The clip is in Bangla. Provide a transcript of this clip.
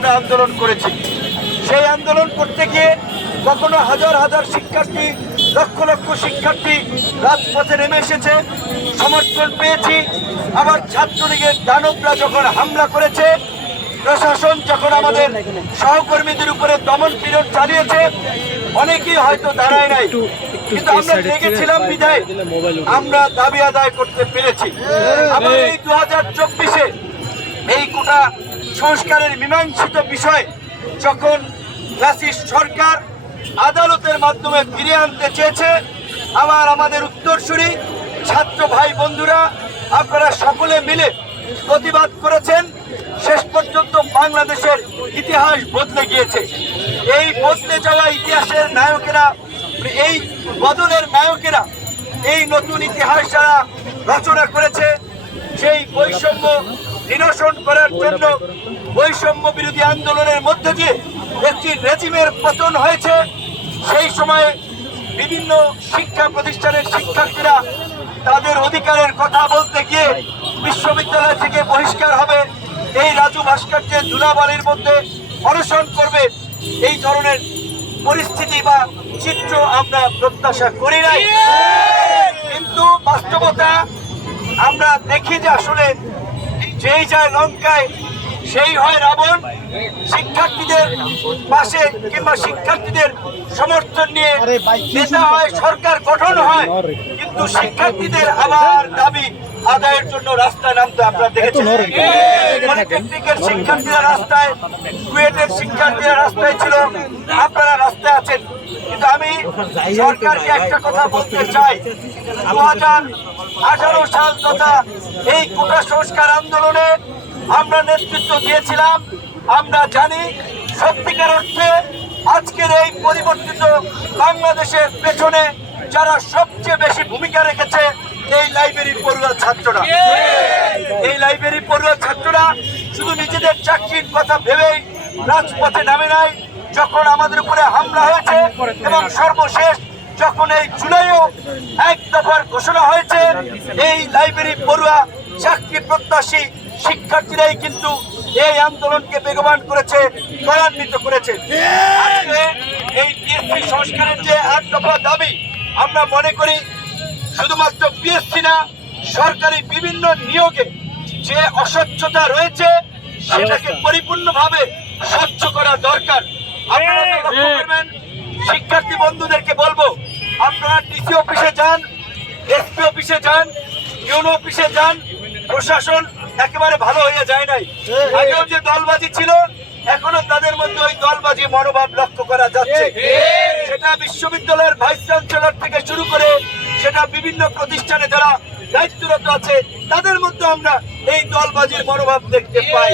আমরা আন্দোলন করেছি। সেই আন্দোলন করতে গিয়ে কখনো হাজার হাজার শিক্ষার্থী লক্ষ লক্ষ শিক্ষার্থী রাজপথে নেমে এসেছে সমর্থন পেয়েছি। আবার ছাত্রলীগের দানবরা যখন হামলা করেছে প্রশাসন যখন আমাদের সহকর্মীদের উপরে দমন পীড়ন চালিয়েছে অনেকেই হয়তো দাঁড়ায় নাই। কিন্তু আমরা দেখেছিলাম বিধায়। আমরা দাবি আদায় করতে পেরেছি। আবার এই দু হাজার চব্বিশে এই কোটা সংস্কারের মীমাংসিত বিষয় যখন ফ্যাসিস্ট সরকার আদালতের মাধ্যমে ফিরিয়ে আনতে চেয়েছে আমার আমাদের উত্তরসূরি ছাত্র ভাই বন্ধুরা, আপনারা সকলে মিলে প্রতিবাদ করেছেন, শেষ পর্যন্ত বাংলাদেশের ইতিহাস বদলে গিয়েছে। এই বদলে যাওয়া ইতিহাসের নায়কেরা, এই বদলের নায়কেরা এই নতুন ইতিহাস যারা রচনা করেছে, সেই বৈষম্য নিরসন করার জন্য বৈষম্য বিরোধী আন্দোলনের মধ্যে দিয়ে একটি রেজিমের পতন হয়েছে। সেই সময়ে বিভিন্ন শিক্ষা প্রতিষ্ঠানের শিক্ষার্থীরা তাদের অধিকারের কথা বলতে গিয়ে বিশ্ববিদ্যালয় থেকে বহিষ্কার হবে। এই রাজু ভাস্কর্যের ধুলাবালির মধ্যে অনশন করবে। এই ধরনের পরিস্থিতি বা চিত্র আমরা প্রত্যাশা করি নাই। কিন্তু বাস্তবতা আমরা দেখি যে আসলে যেই যায় লঙ্কায় সেই হয় রাবণ। শিক্ষার্থীদের পাশে কিংবা শিক্ষার্থীদের সমর্থন নিয়ে নেতা হয় সরকার গঠন হয়। কিন্তু শিক্ষার্থীদের আবার দাবি আদায়ের জন্য রাস্তায় নামতে আপনারা দেখেছেন। পলিটেকনিকের শিক্ষার্থীরা রাস্তায় কুয়েটের শিক্ষার্থীরা রাস্তায় ছিল আপনারা রাস্তায় আছেন। কিন্তু আমি সরকারকে একটা কথা বলতে চাই। দু হাজার আঠারো সাল তথা এই কোটা সংস্কার আন্দোলনে আমরা নেতৃত্ব দিয়েছিলাম। আমরা জানি সত্যিকার অর্থে আজকের এই পরিবর্তিত বাংলাদেশের পেছনে যারা সবচেয়ে বেশি ভূমিকা রেখেছে, এই লাইব্রেরি পড়ুয়া ছাত্ররা। এই লাইব্রেরি পড়ুয়া ছাত্ররা শুধু নিজেদের চাকরির কথা ভেবেই রাজপথে নামে নাই, যখন আমাদের উপরে হামলা হয়েছে এবং সর্বশেষ যখন এই জুলাইও এক দফার ঘোষণা হয়েছে এই লাইব্রেরি পড়ুয়া চাকরি প্রত্যাশী শিক্ষার্থীরাই কিন্তু এই আন্দোলনকে বেগবান করেছে ত্বরান্বিত করেছে। এই পিএসসি সংস্কারের যে এক দফা দাবি আমরা মনে করি শুধুমাত্র পিএসসি না সরকারি বিভিন্ন নিয়োগে যে অস্বচ্ছতা রয়েছে সেটাকে পরিপূর্ণভাবে স্বচ্ছ করা দরকার। আপনারা শিক্ষার্থী বন্ধুদেরকে বলব আপনারা ডিসি অফিসে যান, এসপি অফিসে যান, ইউনো অফিসে যান, প্রশাসন একেবারে ভালো হয়ে যায় নাই। আগেও যে দলবাজি ছিল, এখনও তাদের মধ্যে ওই দলবাজি মনোভাব লক্ষ্য করা যাচ্ছে। সেটা বিশ্ববিদ্যালয়ের ভাইস চ্যান্সেলর থেকে শুরু করে সেটা বিভিন্ন প্রতিষ্ঠানে যারা দায়িত্বরত আছে, তাদের মধ্যে আমরা এই দলবাজির মনোভাব দেখতে পাই।